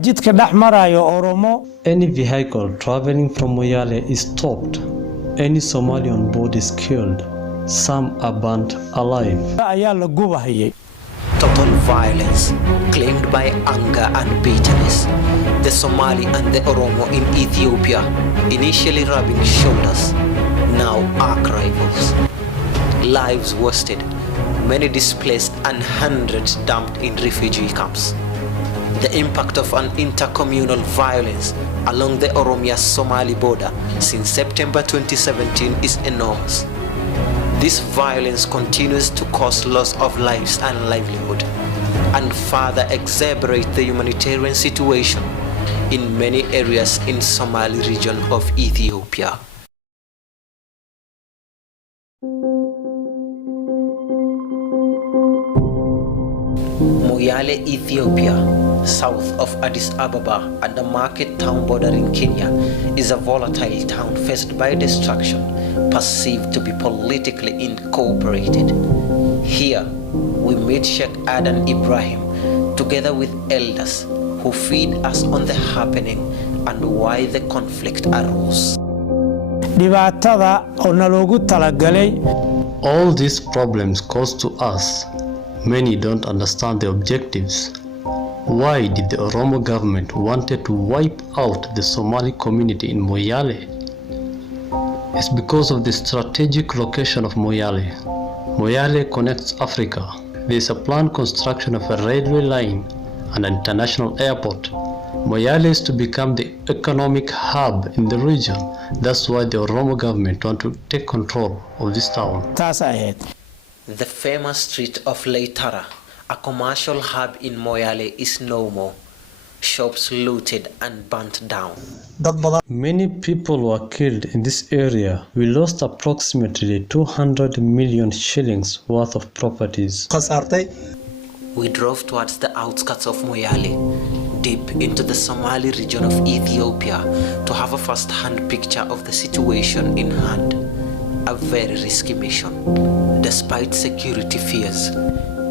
jidka dhex marayo Oromo. Any vehicle traveling from Moyale is stopped. Any Somali on board is killed. Some are burnt alive. Ayaa la gubahayay. Total violence claimed by anger and bitterness. The Somali and the Oromo in Ethiopia, initially rubbing shoulders, now arch rivals. Lives wasted, many displaced and hundreds dumped in refugee camps. The impact of an intercommunal violence along the Oromia-Somali border since September 2017 is enormous. This violence continues to cause loss of lives and livelihood and further exacerbate the humanitarian situation in many areas in Somali region of Ethiopia. Moyale, Ethiopia, south of Addis Ababa and the market town bordering Kenya, is a volatile town faced by destruction, perceived to be politically incorporated. Here, we meet Sheikh Adan Ibrahim together with elders who feed us on the happening and why the conflict arose. Dhibaatada oo naloogu talagalay. All these problems caused to us. Many don't understand the objectives. Why did the Oromo government wanted to wipe out the Somali community in Moyale? It's because of the strategic location of Moyale. Moyale connects Africa. There is a planned construction of a railway line and an international airport. Moyale is to become the economic hub in the region. That's why the Oromo government want to take control of this town. Taas ahayd. The famous street of Leitara, a commercial hub in Moyale, is no more. Shops looted and burnt down. Many people were killed in this area. We lost approximately 200 million shillings worth of properties. We drove towards the outskirts of Moyale, deep into the Somali region of Ethiopia, to have a first-hand picture of the situation in hand. A very risky mission. Despite security fears,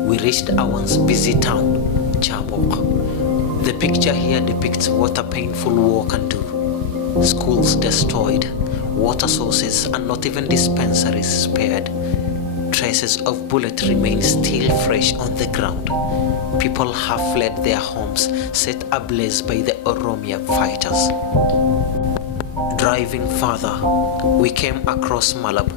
we reached our once busy town, Chamok. The picture here depicts what a painful war can do. Schools destroyed, water sources and not even dispensaries spared. Traces of bullets remain still fresh on the ground. People have fled their homes, set ablaze by the Oromia fighters. Driving further, we came across Malab,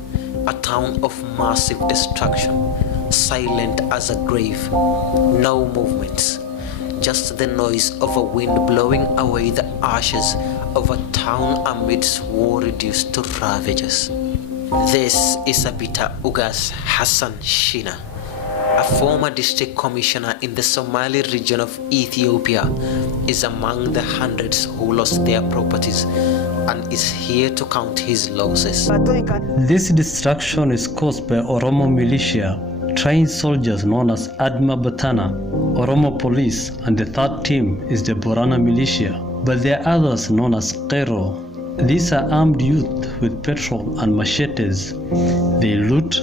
a town of massive destruction, silent as a grave, no movements, just the noise of a wind blowing away the ashes of a town amidst war reduced to ravages. This is Abita Ugas Hassan Shina, a former district commissioner in the Somali region of Ethiopia, is among the hundreds who lost their properties and is here to count his losses. This destruction is caused by Oromo militia, trained soldiers known as Adma Batana, Oromo police, and the third team is the Borana militia. But there are others known as Qero. These are armed youth with petrol and machetes. They loot,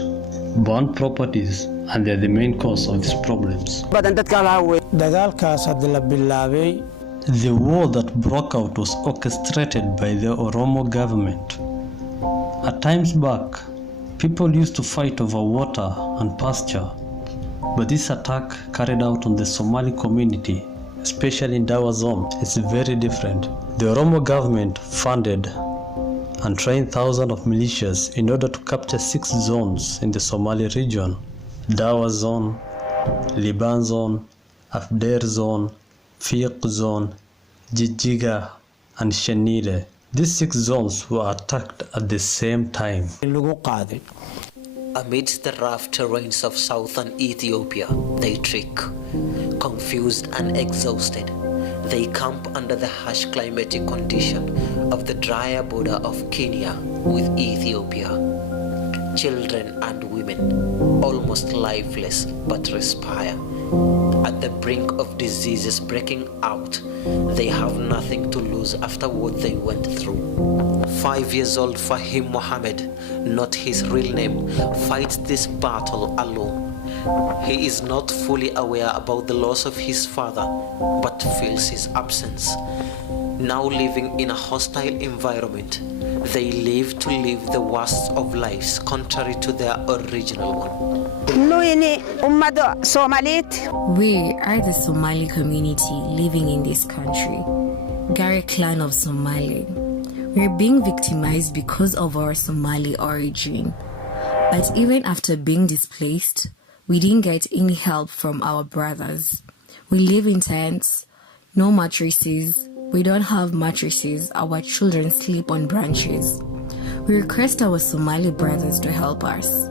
burn properties, and they are the main cause of these problems. Dagaalkaas hadda la bilaabay. The war that broke out was orchestrated by the Oromo government. At times back, people used to fight over water and pasture, but this attack carried out on the Somali community, especially in Dawa Zone, is very different. The Oromo government funded and trained thousands of militias in order to capture 6 zones in the Somali region: Dawa Zone, Liban Zone, Afder Zone, Fiq Zone, Jijiga, and Shenile. These 6 zones were attacked at the same time. Amidst the rough terrains of southern Ethiopia, they trek. Confused and exhausted, they camp under the harsh climatic condition of the drier border of Kenya with Ethiopia. Children and women, almost lifeless but respire. At the brink of diseases breaking out, they have nothing to lose after what they went through. 5 years old Fahim Mohammed, not his real name, fights this battle alone. He is not fully aware about the loss of his father, but feels his absence. Now living in a hostile environment, they live to live the worst of lives contrary to their original one. We are the Somali community living in this country, Gare clan of Somali. We're being victimized because of our Somali origin. But even after being displaced, we didn't get any help from our brothers. We live in tents, no mattresses. We don't have mattresses. Our children sleep on branches. We request our Somali brothers to help us.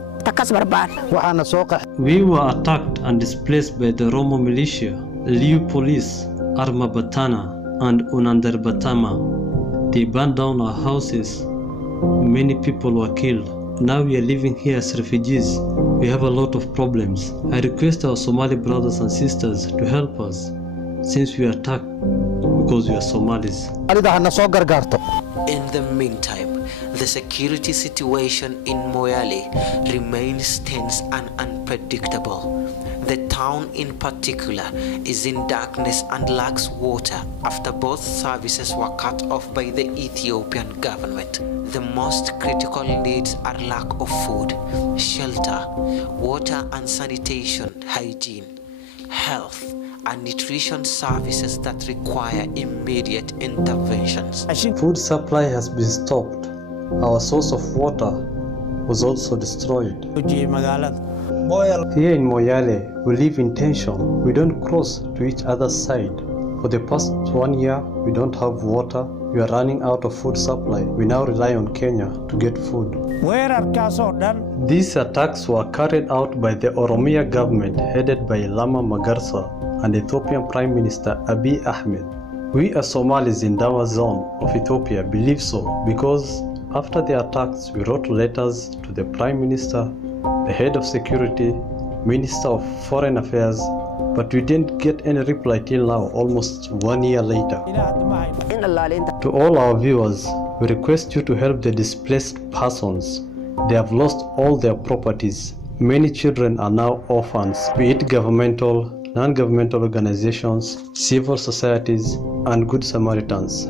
We were attacked and displaced by the Oromo militia, Liu police, Arma Batana, and Unander Batama. They burned down our houses. Many people were killed. Now we are living here as refugees. We have a lot of problems. I request our Somali brothers and sisters to help us, since we are attacked because we are Somalis. In the meantime, the security situation in Moyale remains tense and unpredictable. The town in particular is in darkness and lacks water after both services were cut off by the Ethiopian government. The most critical needs are lack of food, shelter, water and sanitation, hygiene, health, and nutrition services that require immediate interventions. Food supply has been stopped. Our source of water was also destroyed. Here in Moyale, we live in tension. We don't cross to each other's side. For the past 1 year, we don't have water. We are running out of food supply. We now rely on Kenya to get food. These attacks were carried out by the Oromia government headed by Lama Magarsa and Ethiopian Prime Minister Abiy Ahmed. We as Somalis in Dawa Zone of Ethiopia believe so because after the attacks we wrote letters to the Prime Minister, the Head of Security, Minister of Foreign Affairs, but we didn't get any reply till now, almost 1 year later. To all our viewers, we request you to help the displaced persons. They have lost all their properties. Many children are now orphans, be it governmental, non-governmental organizations, civil societies, and good Samaritans.